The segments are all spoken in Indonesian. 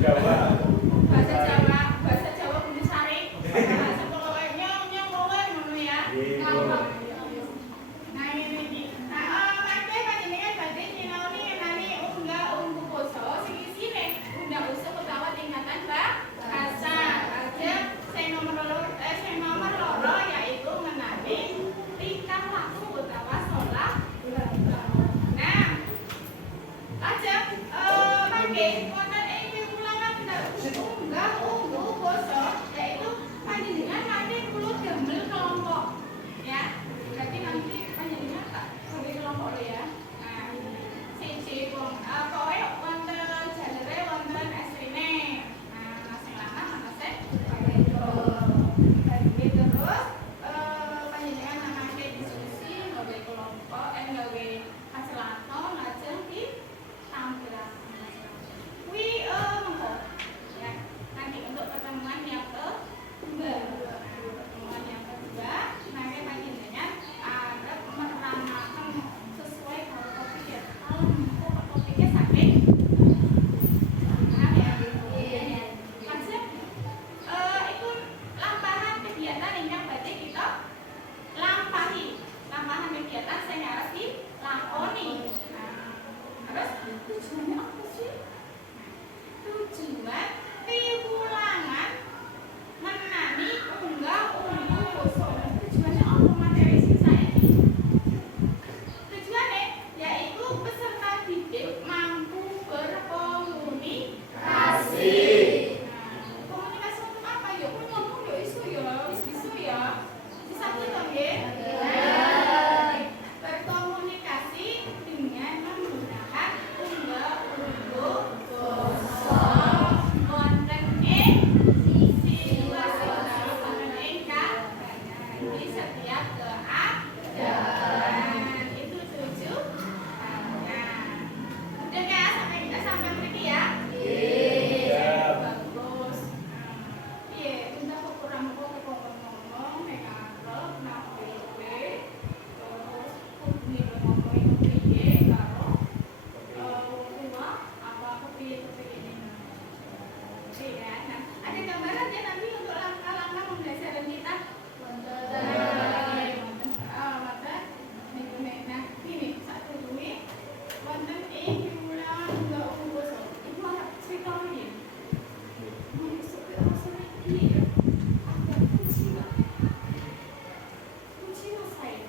Jawa. Bahasa Jawa, bahasa Jawa Gunung Sari. Bahasa pokoknya nyong nyong kowe ngono ya. Nah ini iki. Nah, mate panjenengan badhe nyinaoni ngenani unggah unggu basa sing isine undang usuk utawa tingkatan bahasa. Lajeng sing nomor loro yaitu ngenani tingkah laku utawa sholat. Nah, lajeng mangke wonten ing piwulangan unggah unggu basa yaitu panjenengan mate kulo damel kelompok ya. Berarti nanti panjenengan tak bagi kelompok lo ya. Nah, siji pokoke wonten jalure wonten estrine. Nah, sing lanang ana sing wedok. Bagi terus panjenengan namake diskusi gawe kelompok gawe kacelato lajeng ditampilkan. Kuwi mengko ya. Nanti untuk pertemuan yang kedua. Pertemuan yang kedua nanti panjenengan arep meramaken sesuai karo topik ya. Kalau mengko topiknya saking paham ya. Lajeng iku lampahan kegiatan ingkang badhe kita lampahi. Lampahan kegiatan sing harus dilakoni. Nah, terus tujuannya apa sih? Tujuan piwulangan menani unggah unggu basa. Tujuannya apa materi sing saiki? Tujuannya yaitu peserta didik mampu berkomunikasi. Nah, komunikasi untuk apa ya? Kok ngomong ya iso ya, wis bisa ya. Disatu to nggih? Berkomunikasi dengan menggunakan unggah unggu basa. Wonten ing situasi utawa wonten ing di setiap keadaan. Itu tujuannya. Udah ya sampai mriki ya? Bagus. Piye? Entah kok kurang kok ngomong nek arep nang PP terus kudu ngomongin piye karo tua apa kepiye ini. Oke ya. Nah, ada gambaran ya nanti untuk langkah-langkah pembelajaran kita. Nah, ini satu dulu. Wonten ing piwulangan unggah unggu basa. Ibu arep cerita iki. Mun isuk rasane iki ya. Ada kunci lah. Kunci saya.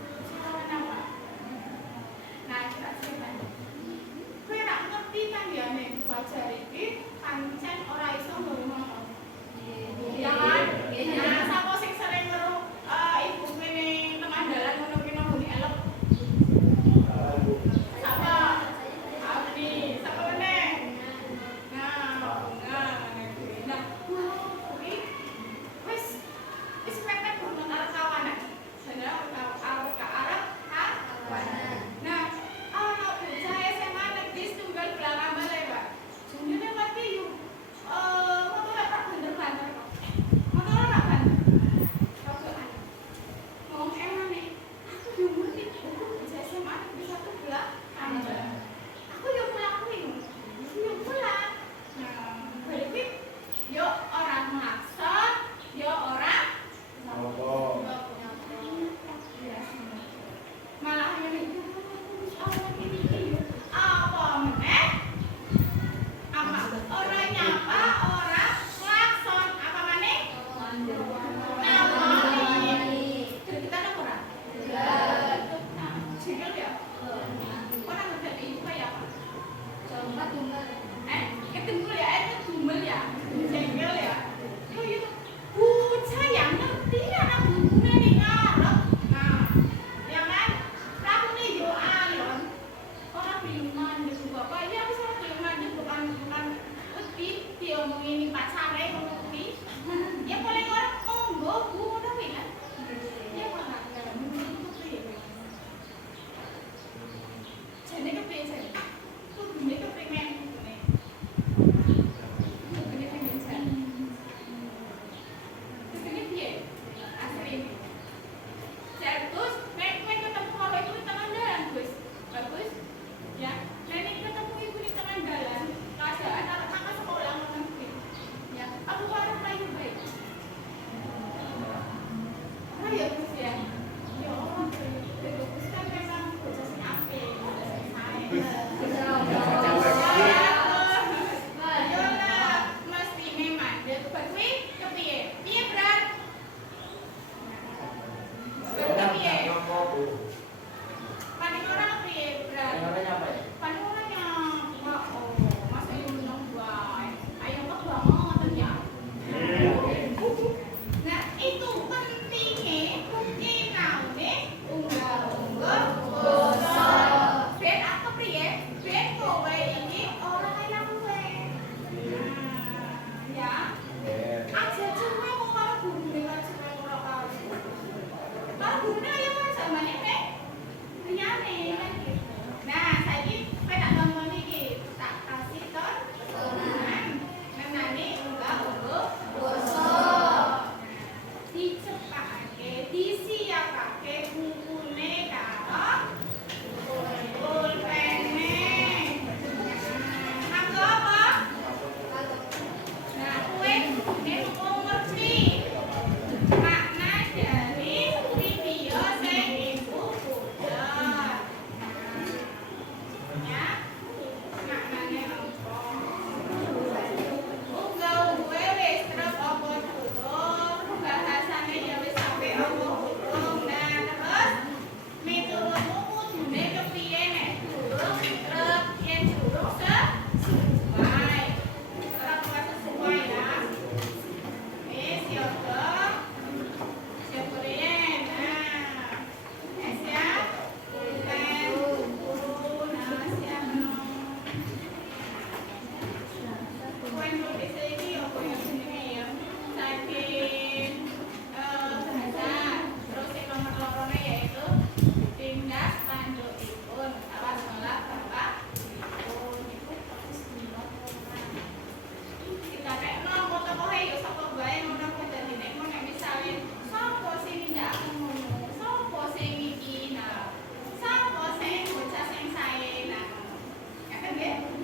Kunci lawan apa? Nah, kita cerita. Kowe rak ngerti kan ya nek baca iki pancen ora iso nggawe motor. Ya kan? Nah, sapa sing sering weruh ibu kene tengah dalan ngono ki nggone elep. Sapa? Abdi. Sapa meneh? Nah, kuwi. Nah, kuwi wis mepet banget arep kawanan. Sebenarnya arep kawanan. Nah, ana bocah SMA negeri Tunggal Belakang Balai, Pak. Jenenge Pak ki yo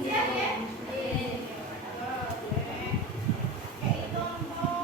Siap ya? Kayak tombol.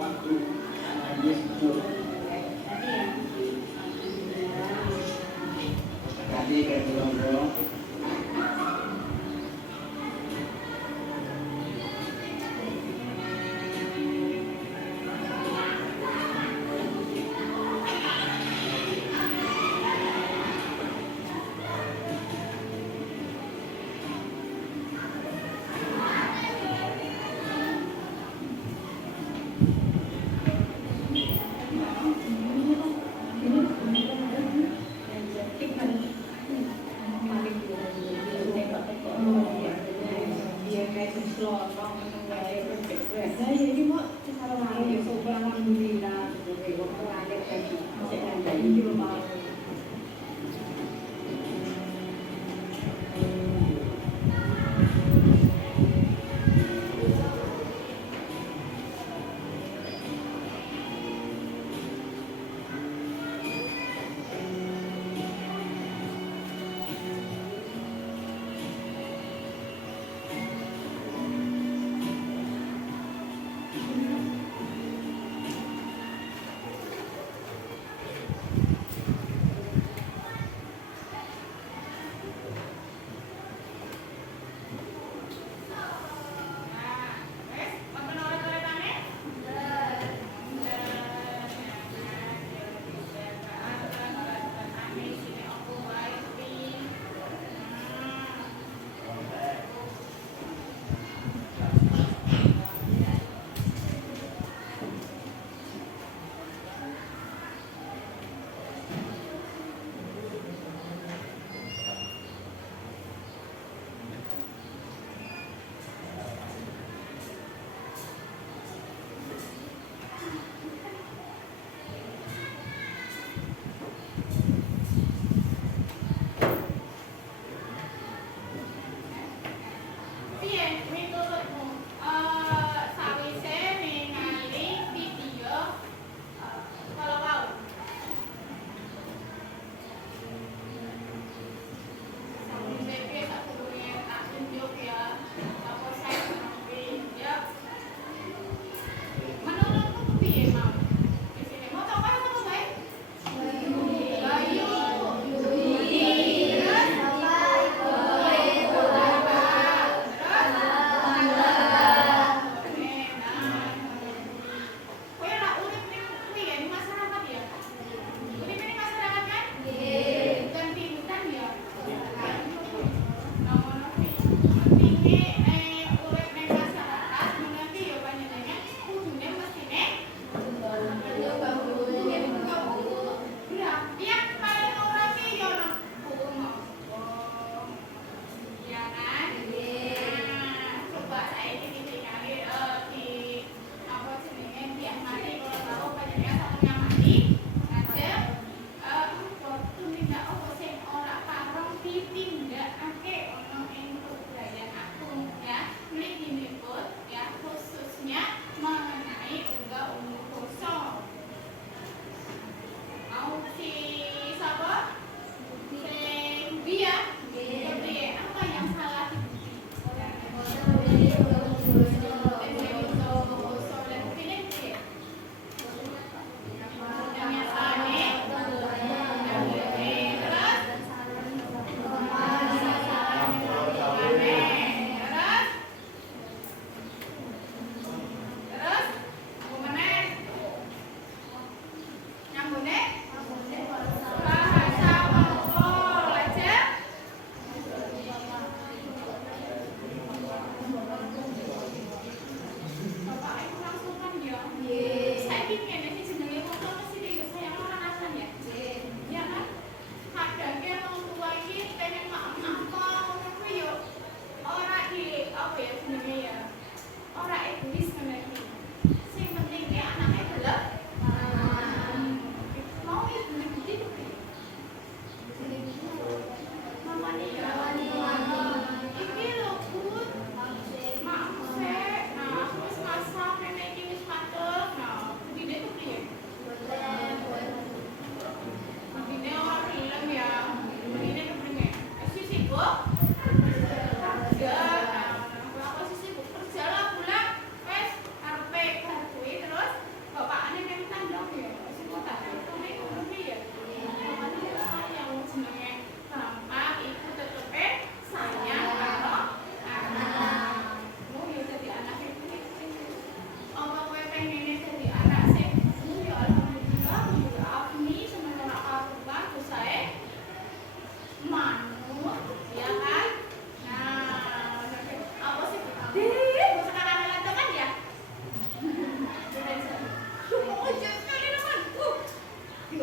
waktu Yesus itu. Tadi kayak belum.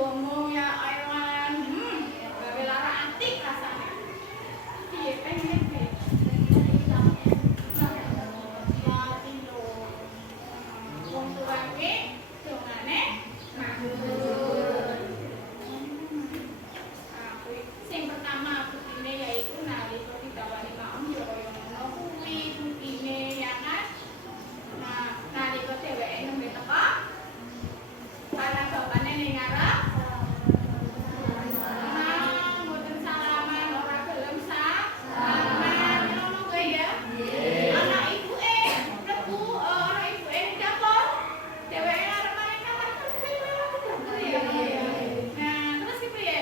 ngomong ya Aiwan. Gawe lara antik rasane. Piye pengen piye? Wong tuane dongane mandur. Sing pertama bukine yaiku nalika ditawani maem ya kaya ngono kuwi bukine ya kan. Nah, nalika dheweke nembe teko para bapane ning ngarep mboten salaman ora gelem salaman ngono kuwi ya. Anak ibuke mlebu ora ibuke ning dapur. Dheweke arep maring kamar ya. Nah, terus ki piye?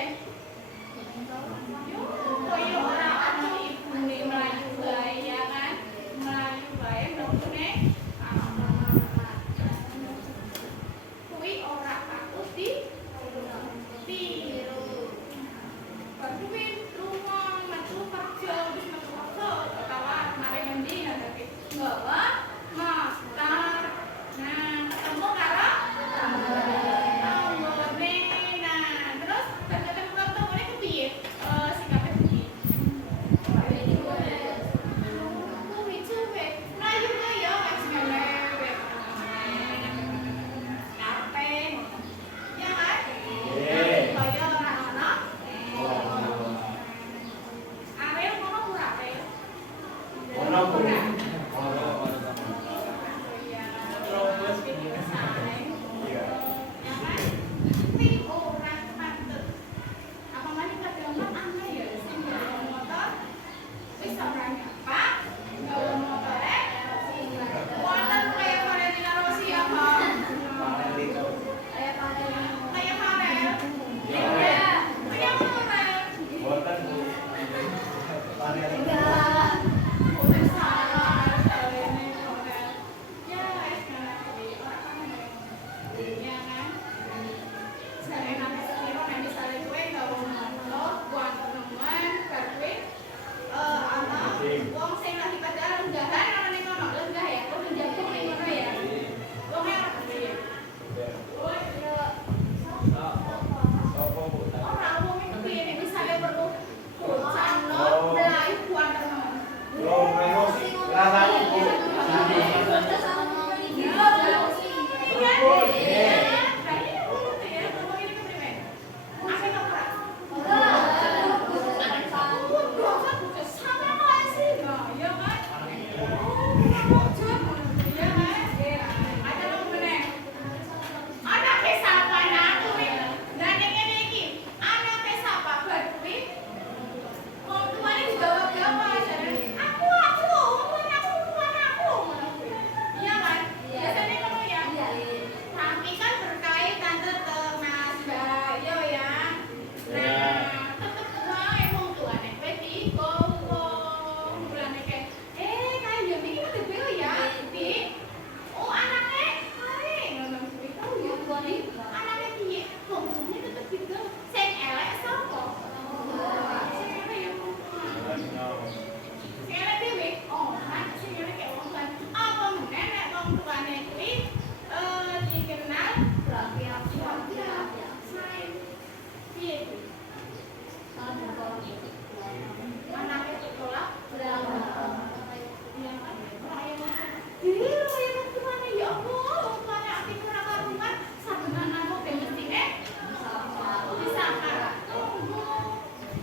Yo, koyo ora ana ibune mlayu bae ya kan. Mlayu bae mlebune kuwi ora patut ditiru. Kuwi lunga metu kerja wis metu kerja utawa maring endi nandake nggawa motor. Nah, ketemu karo tanggane. Nah, terus ketemu ketemu kepiye? Sikape piye? Kuwi cuwek. Mlayu kaya wis ngelewe. Kape. Ya kan? Kaya ora ana. Arel ngono ora arel. Ono kuwi. Iya. Terus iki sae. Ya kan? Kuwi ora patut. Apa maneh kadang ana ya sing gawe motor. Wis ora nyapa. Gawe motore. Wonten kaya Valentino Rossi apa? Kayak Farel. Iya. Kayak Farel. Boten Bu. Panel. Mboten salah salene Farel. Ya wis ngerti ora paham. Ya kan? Sare nang sepiro nek misale kowe gawe motor buat temuan bar kowe ana wong sing lagi pada lenggahan ana ning kono lenggah ya kok njabung ning kono ya. Wong ora piye? Ora wong iki piye nek misale perlu bocah no mlayu buat temen. Lo menos rasane Bu. Tapi kan berkaitan tetep Mas Bayo ya. Nah, tetep wae wong tuane kowe dikowo. Mulane kae, kae yo iki mesti kowe ya, Bi. Oh, anake kae ngono kuwi tau ya kuwi. Anake piye? Wong tuane tetep gitu. Sing elek sapa? Sing elek ya wong tuane. Sing elek dhewe. Oh, kan sing elek kayak wong tuane. Apa meneh nek wong tuane kuwi dikenal piye kuwi? Anake sekolah ya Allah, wong tuane aktif ora karuan, saben anakmu ben mestine disangkar.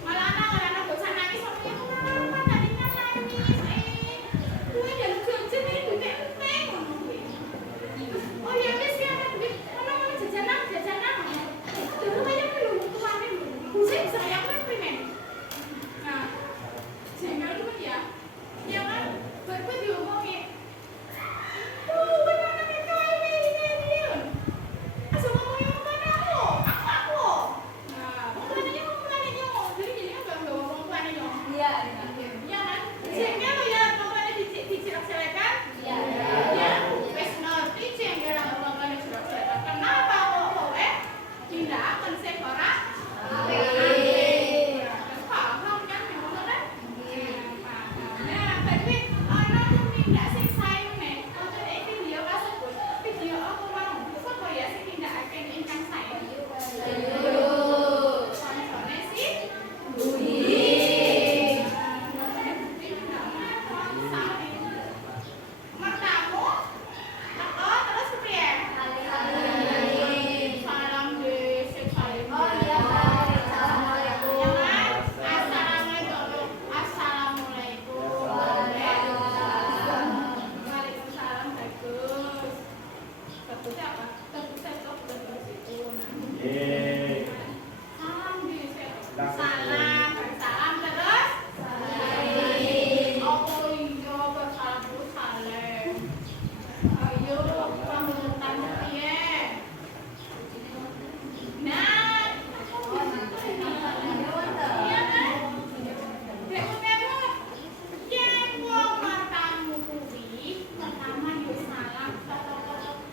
Malah anak bocah nangis sampe ora karuan tadi nangis. Kuwi jan jajan iki duwe penting ngono kuwi. Oh ya wis ya duit ono jajanan. Dulu kaya lho tuane lho. Sing saya kuwi primen. Nah, jengkel kuwi ya. Ya kan, bar kuwi diomongi. Benar itu ini. Asal ngomongin bukan aku. Nah, bukan aja. Jadi jadinya enggak ngomong bukan aja. Iya kan? Jengkel lo ya, pokoknya dicirok-cirekan. Iya. Ya, wis ngerti jengkel nang pokoknya dicirok-cirekan. Kenapa kok kowe tindakan sing ora apik? Paham kan ngono kan? Paham. Nah, berarti ana tumindak sing sae meneh. Untuk video kasebut, video apa mau? Sapa ya sing tindakaken ingkang sae? bagusnya apa? Tersukses kok bukan terus itu. Yeay. Salam di Salam. salam, salam terus. Oh iya, bersalam terus salam. Ayo, pamungkas piye? Nah, iya kan? Dek-dekmu, yen wong matamu kuwi pertama yo salam.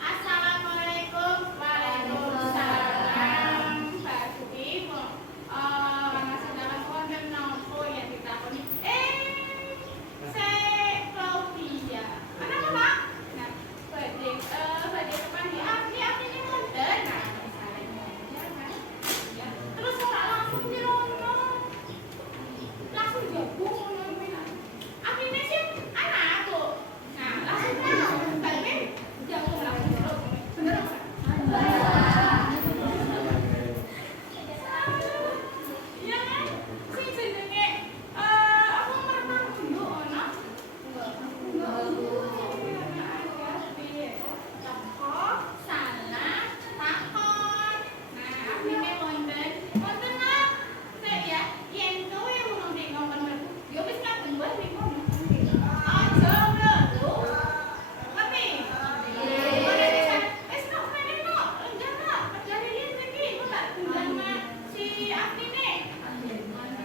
Assalamualaikum. Waalaikumsalam. Pasti sedangkan wonten napa yen ditakoni? Claudia. Anak apa? Nah, badhe kepan di ini wonten. Nah, misalnya ya kan. Ya. Terus ora langsung dirono. Langsung jabung ngono kuwi. Artine sih anakku. Nah, langsung kan balik jabung langsung terus. Bener apa? Iya kan? Sing jenenge aku mertamu yo ana.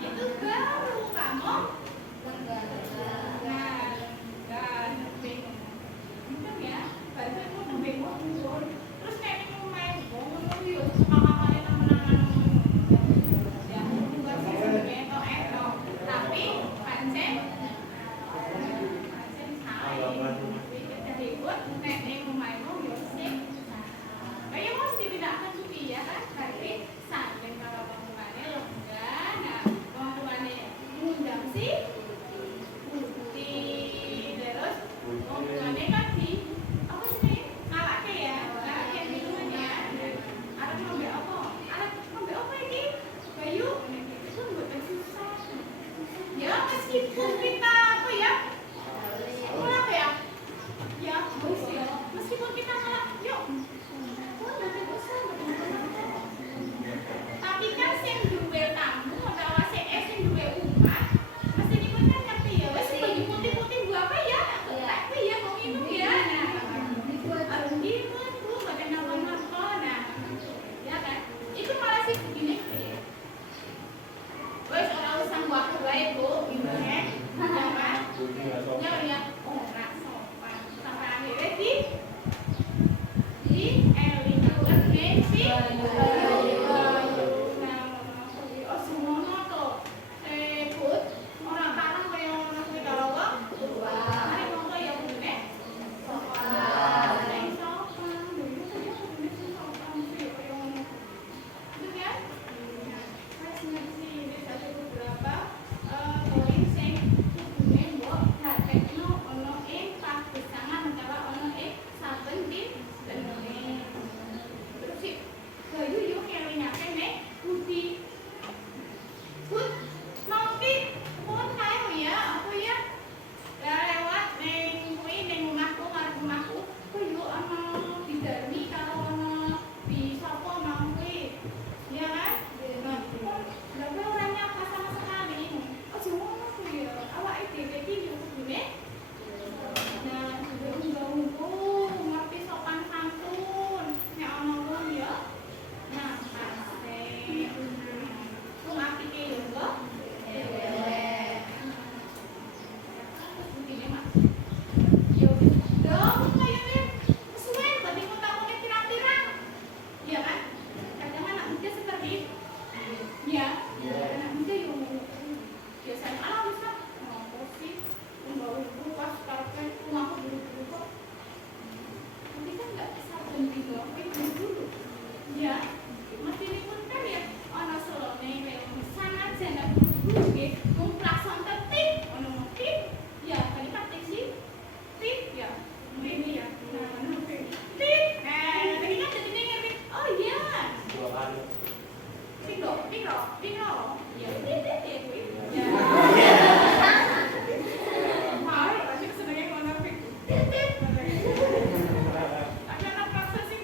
Itu baru kamu. Nah, dan bingung. Bingung ya, bahasa itu bingung. Terus kayak bingung main bingung yuk, kakak-kakaknya temen-temen. Ya, bukan sih sebenarnya itu tapi pancen salah. Jadi buat nek main yuk sih. Kayak mesti tidak akan cuti ya kan, tapi sampai kalau pengumumannya longgar, nah pengumumannya ngundang sih. Terus hubungannya kan di apa sih ngalake ya minuman ya arep ngombe apa ini Bayu itu buat susah ya meskipun kita apa ya apa ya ya bagus ya meskipun kita malah yuk nggak usah tapi kan sing duwe tamu utawa sing duwe umat mesti ini kan ngerti ya wes bagi putih-putih buat apa ya tapi ya mau minum ya nah gimana bu badan apa nah ya kan itu malah sih begini wes orang usah buat baik bu gimana ya kan ya orang sopan sampai akhirnya di Elina Nancy oh semuanya tuh sebut orang karang kayak orang asli Karawang hari ngomong ya bune sopan dulu saja bune sopan sih kayak ngomong itu kan pas ngaji ini ada beberapa poin sing bune mbok gatekno ono ing pagesangan utawa ono ing saben dinten terus sih Bayu yo kelingake nek Budi Bud, nanti pun kayak ya, aku ya lewat neng rumahku, ngarep rumahku, aku yuk ana bidarmi kalau ana di sopo mau kuwi, ya kan? Nah, tapi orangnya apa sama sekali, oh cuma aku ya, awak dhewe iki yo kudune, nah unggah-ungguh, ngerti sopan santun, nek ana wong ya, nah pasti. Kung apike yo kok. Yo, dong kayaknya kesuwen tadi mau takutnya pirang-pirang. Iya kan? Kadang anak muda seperti itu. Ya, anak muda yo biasanya ala bisa ngomong sih, membawa pas karpet rumahku dulu kok. Tapi kan nggak bisa berhenti dong, dulu. Ya, masih ini pun kan ya. Ana selone kayak sangat janda dulu nggih mung plakson tetik ono motif ya tadi patik sih tik ya ini ya nah tik tadi kan jadi ngerti oh iya tik lo ya tik ya mau pasti senengnya ngono tik ada anak plakson sih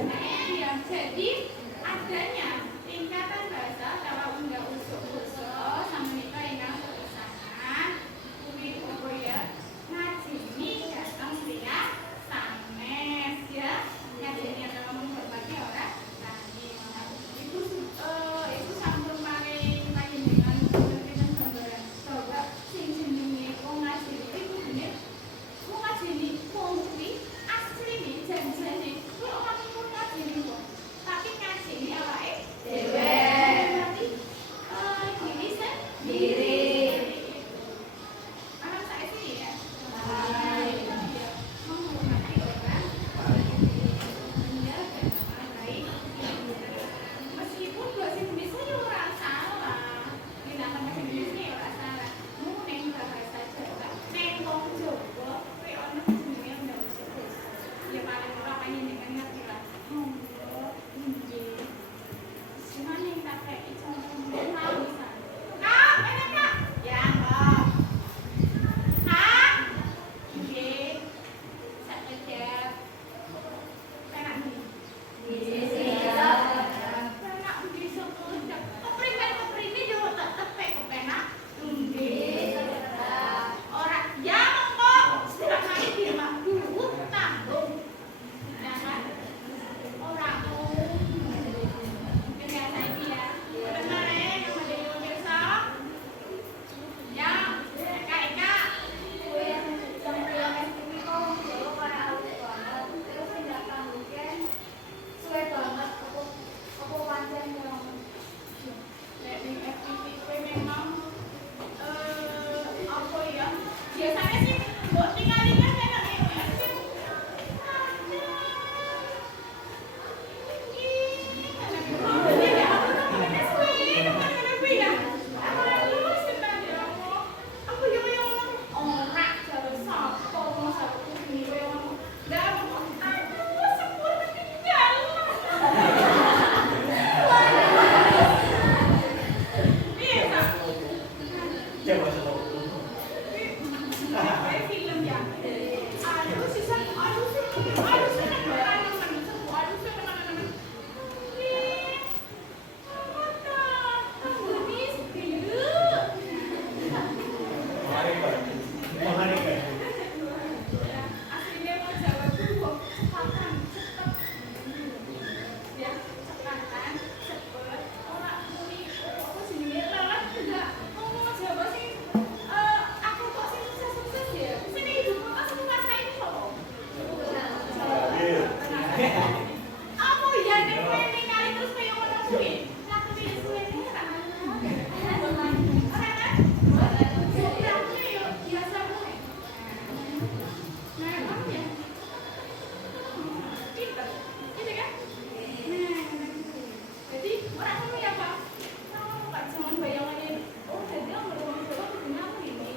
Iya, jadi adanya tingkatan bahasa kalau unda usuk basa samenika ingkang sepisanan kuwi apa ya? Ngajeni dhateng tiyang sanes ya. Ngajeni adalah menghormati orang lain. Itu sampun paling panjenengan pinten gambaran. Coba sing jenenge wong ngajeni iku bener. Wong ngajeni wong kuwi asline janjane kuwi ora mung ngajeni wong, tapi ngajeni awake dhewe. Berarti diri sendiri. Anak saya sih ya. Iya, menghormati orang lain. Benar dan baik. Meskipun bahasa Indonesia ya ora salah. Gunakan bahasa Indonesia ya ora salah. Mung ning bahasa Jawa, ning wong Jawa kuwi ana jenenge undang usuk basa. Ya paling ora panjenengan ngerti lah. Monggo nggih. Cuman yang tak kayak contoh mau bisa. Kak, enak Kak? Ya, Mbak. Kak? Nggih. Sak kecap. Enak nih. Enak nggih sekejap. Keprimen yo tetep kepenak. Nggih. Ora ya monggo. Setiap kali di rumah dulu tanggung. Jangan ora mungkin ya saiki ya. Bener yang ada yang pirsa. Ya, Eka. Nek ning FTV kuwi memang apa ya? Biasanya sih mbok tinggal-tinggal enak ya. Coba coba. Film ya. Aduh sih, aduh sih, teman-teman. Ih, mata, habis biru. Hari kan. Aslinya mau Jawa tuh kok cepatan, cepet. Ya, cepatan, cepet. Ora kuwi apa jenenge lelet enggak. Ngomong Jawa sih aku kok sih sukses ya. Sini hidupku tak menguasai itu loh. Apa ya nek kowe ning kali terus koyo ngono kuwi? Aku wis suwene ra. Ora kan? Sebenarnya yo biasa wae. Nah, kamu ya. Pinter. Gitu kan? Nah, jadi orang kamu ya Pak? Kamu Pak jangan bayangannya. Oh, jadi orang berumur Jawa punya aku ini.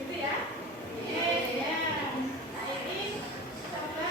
Gitu ya? Iya. Nah, ini coba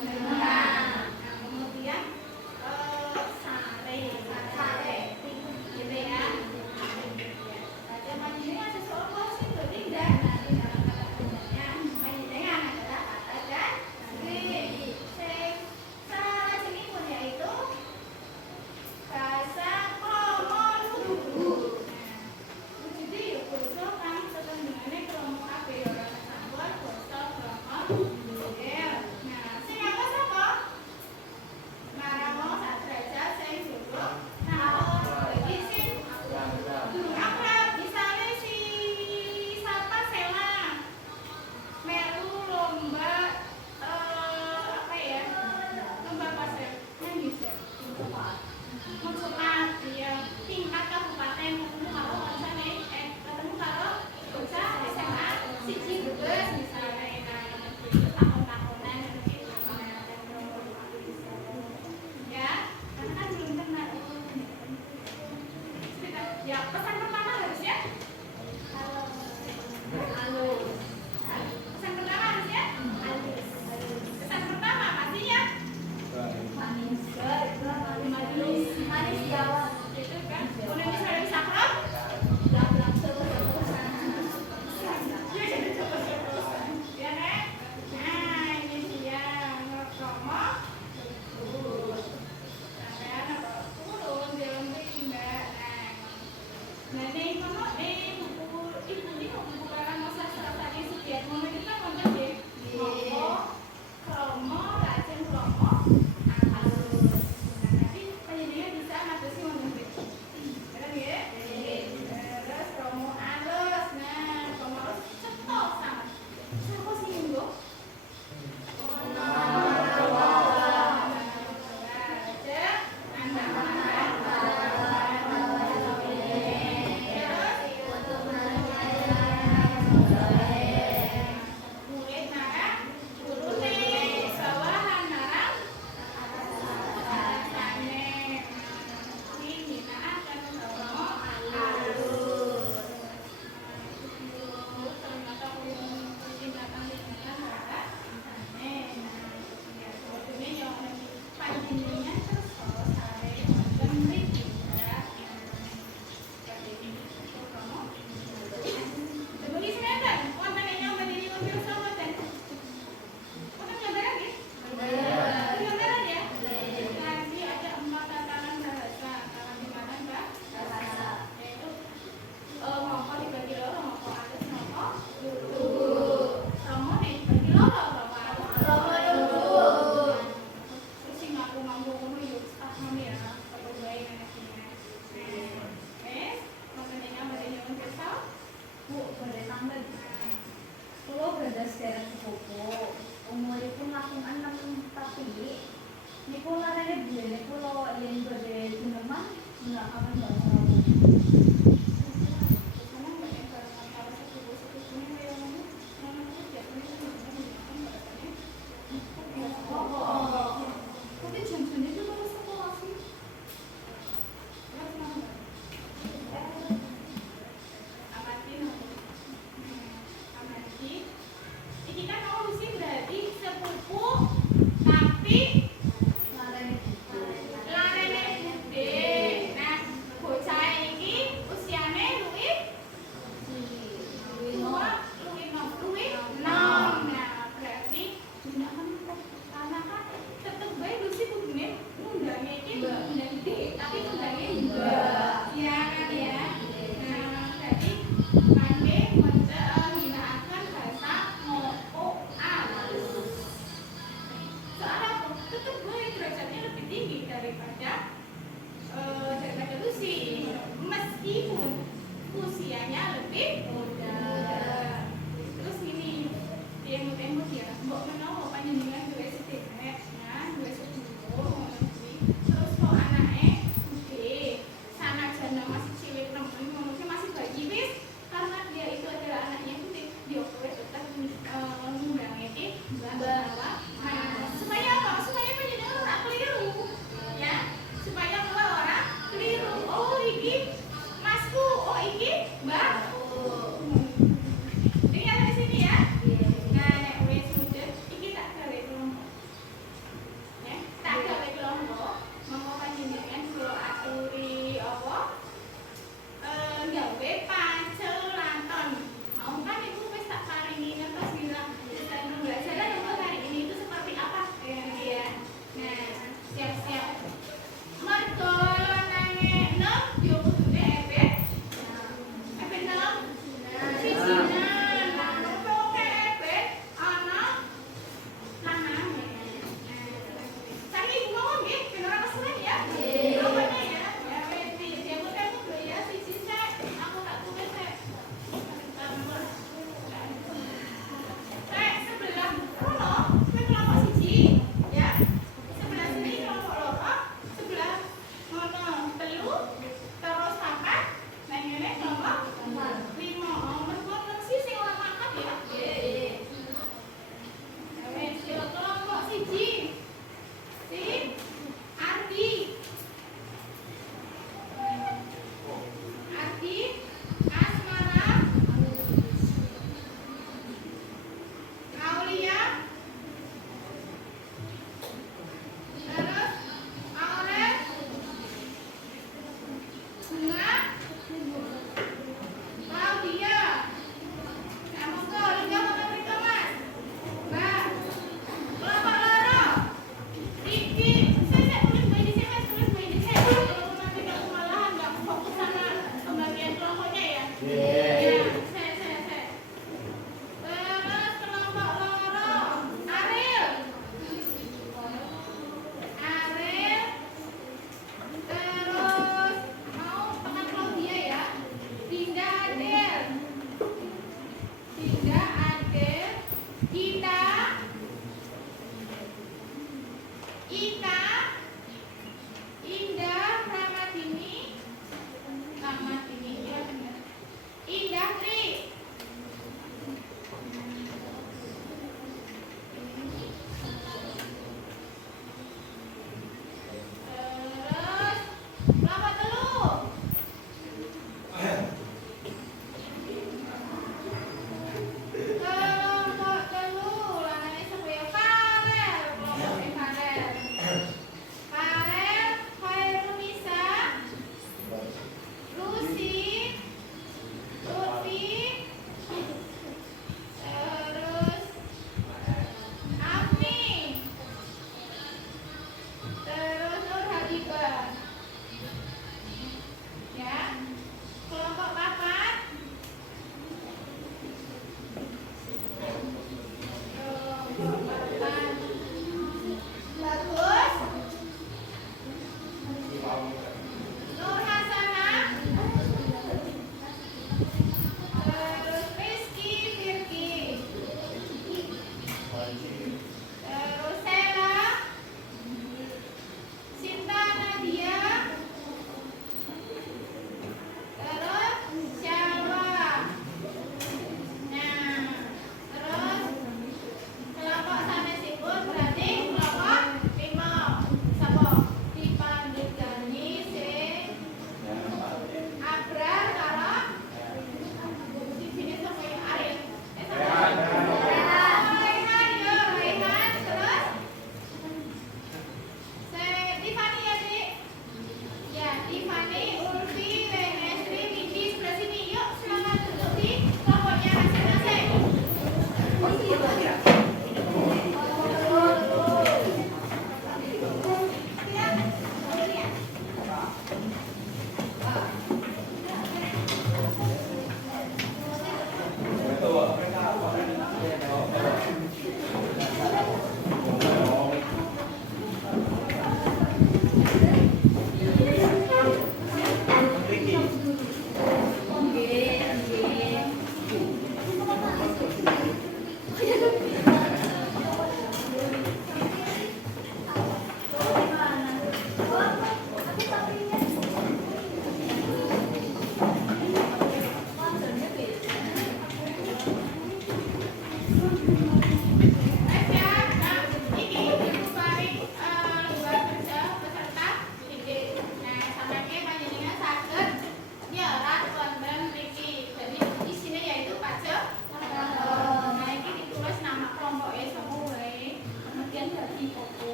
Nah, kemudian sare, gitu ya. Baca panjenengan sesuatu sih bertindak. Nah, di dalam kata kerjanya panjenengan adalah kata ganti. Salah sini pun yaitu bahasa kromo lugu. Nah, jadi ya basa kang tetembungane kromo kabeh ora campur basa kromo lugu. Nah, sing apa sapa? Maramo sadrajat sing suruh. Nah, iki sing durung akrab, misale si Sapa Sela melu lomba apa ya? Lomba apa sih? Nyanyi sih. Mencemat dia tingkat kabupaten ketemu karo kancane ketemu karo bocah SMA siji bebes misalnya itu tahun-tahunan gitu ya karena kan belum kenal ya pesan pertama harusnya halo pesan pertama harusnya pesan pertama pastinya manis Jawa itu kan udah bisa akrab ya kan nah ini dia kromo sampean apa turun dalam mbak nah nih kono buku ibu ini buku karang sastra tadi Sudiatmo itu kan wonten nggih kromo lajeng kromo nanti panjenengan bisa madosi wonten mriki. Bener nggih? Terus kromo alus. Nah, kromo alus cetok sangat. Sapa sing nggo? Murid narang, gurune, bawahan narang, atasane. Ini akan kromo alus. Ternyata tingkatan narang. Ini yang panjenengan terus sare wonten mriki ya. Seperti ini kromo. Demi sementen wonten yang panjenengan pirsa wonten. Wonten gambaran nggih? Gambaran ya? Nanti ada 4 tatanan bahasa. Kalau di mana Mbak? Bahasa. Yaitu mongko dibagi loro, mongko alus, mongko lugu. Kromo nek dibagi loro, kromo alus. Sing aku mampu ngono yo tak ngono ya. Kok wae ngene-ngene. Wes, panjenengan panjenengan pirsa? Bu, boleh tambah. Kulo gadas dereng sepupu. Umuripun langkung 6 tapi niku larane biyen kulo yen badhe jeneman enggak kapan bahasa Rabu. Karena banyak kalangan para sepupu-sepupu ini kayak ngomong, ngomong ya ini tapi janjinya itu kalau sekolah sih. Ya kenapa? Amati amati. Iki kan kamu mesti berarti sepupu tapi Larane larene gede. Nah, bocah iki usiane luwih tua, luwih nom. Nah, berarti gunakan anak kan tetep bae lusi kudune ngundangnya iki ngundang D, tapi ngundangnya mbak. Iya kan ya. Nah, berarti mangke ginakaken bahasa ngopo alus. Soalnya apa? Tetep bae derajatnya lebih tinggi daripada Lucy, meskipun usianya lebih muda. Terus ini emut-emut ya, mbok menawa panjenengan duwe sedherek, ya, duwe sedulur ngono kuwi. Terus kok anake gede, sanajan masih cilik nemen ngono ki masih bayi wis karena dia itu adalah anaknya putih, dia kuwi tetep ngundangke mbak. Nah, supaya apa? Supaya panjenengan ora keliru. Ya, supaya kula ora keliru. Oh, iki masku, oh iki mbakku. Dengar di sini ya. Nah, nek wis mudhun iki tak gawe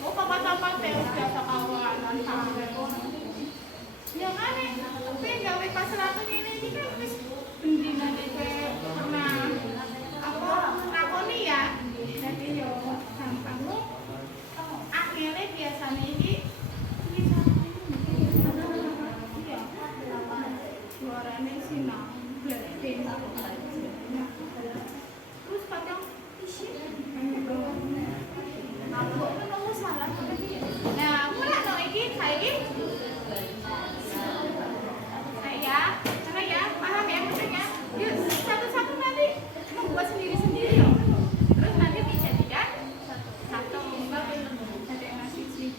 Oh, papa-papa teh biasa kawanan kawan. Ya kan tapi gawe pasratu ini kan wis bendina dhewe pernah apa lakoni ya. Jadi yo gampang lu. Akhirnya biasanya iki iya. Suarane sinang Blackpink. Terus kadang isi aku kan ngomong salah tapi nah mulai no iki saiki saya paham ya maksudnya yuk satu-satu nanti membuat sendiri-sendiri ya terus nanti dijadikan satu mbak jadi ngasih sih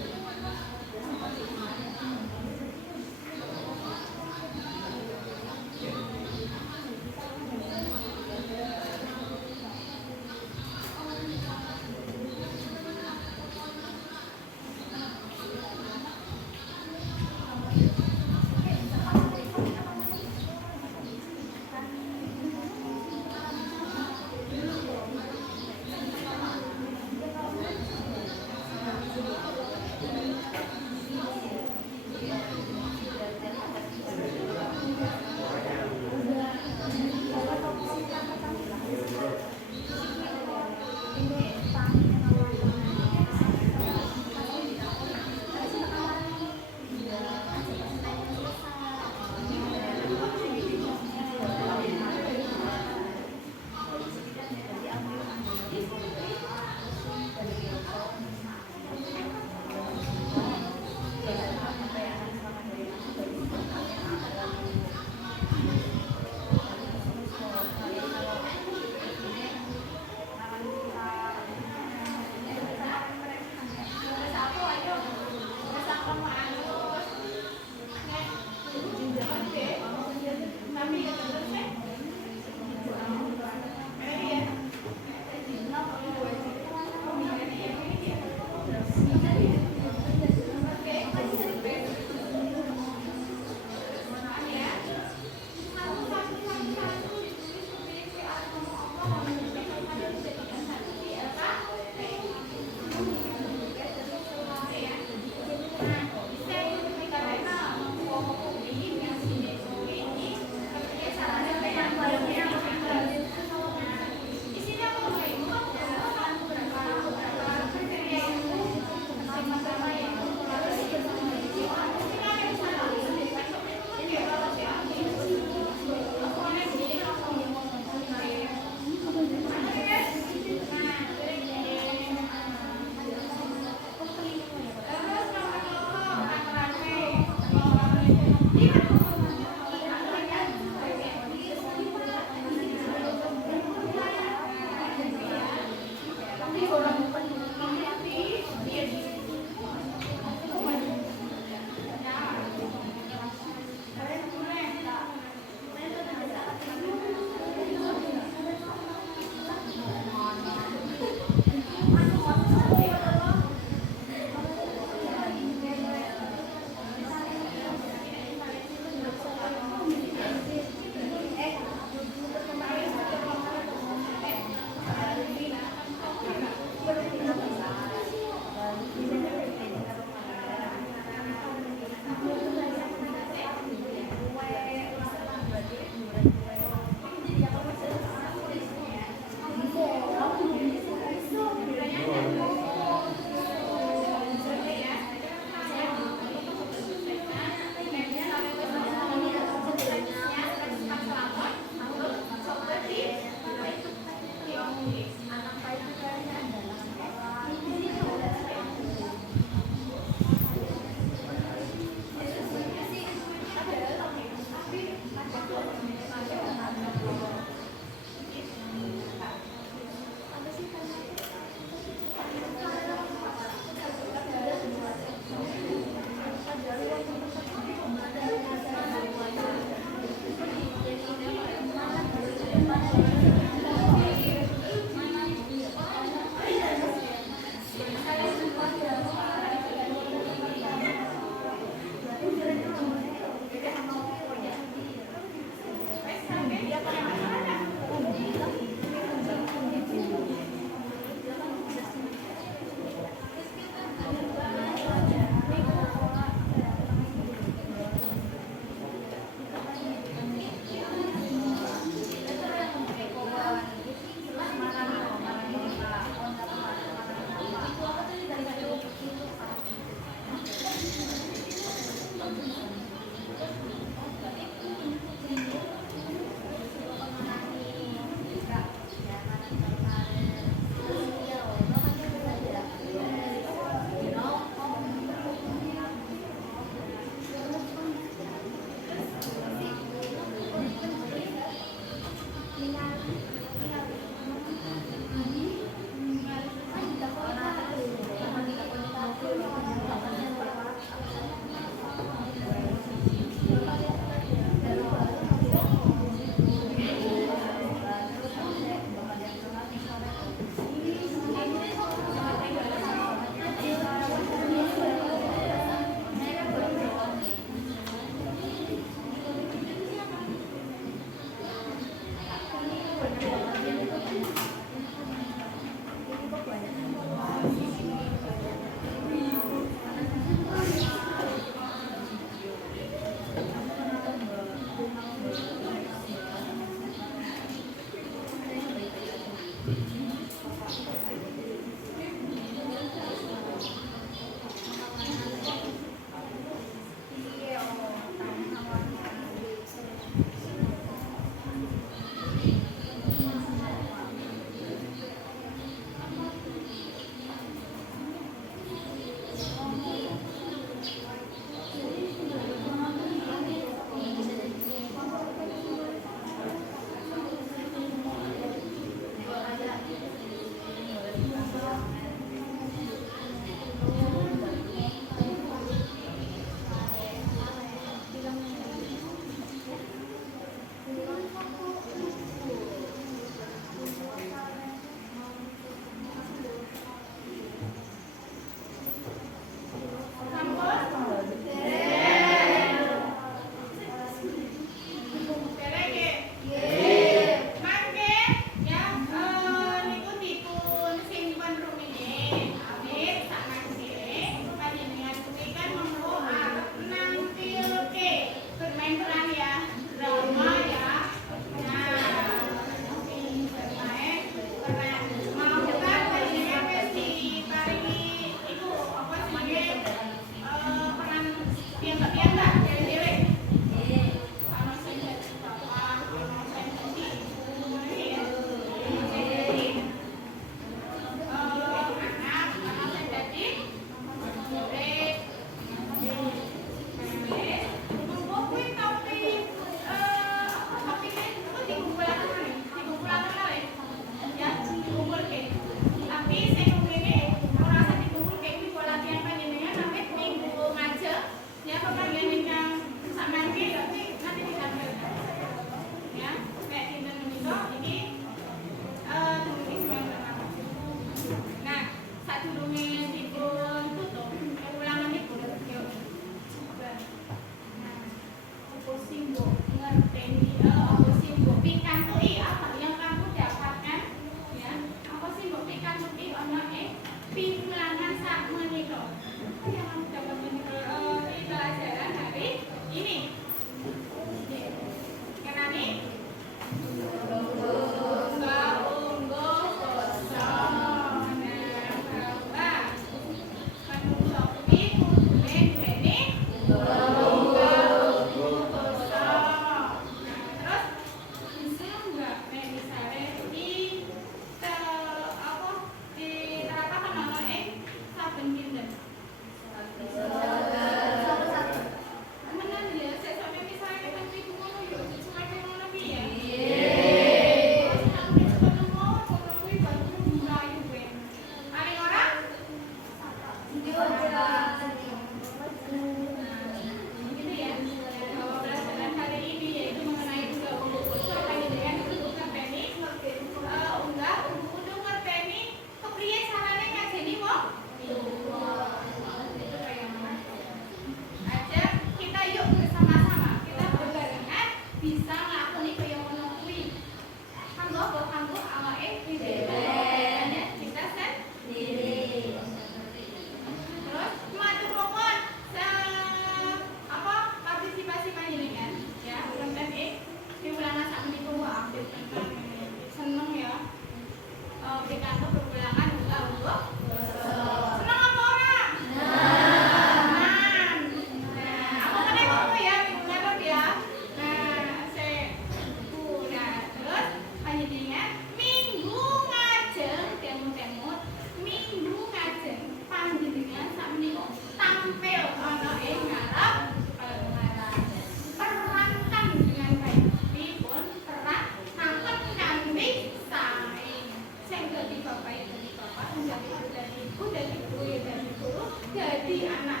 jadi anak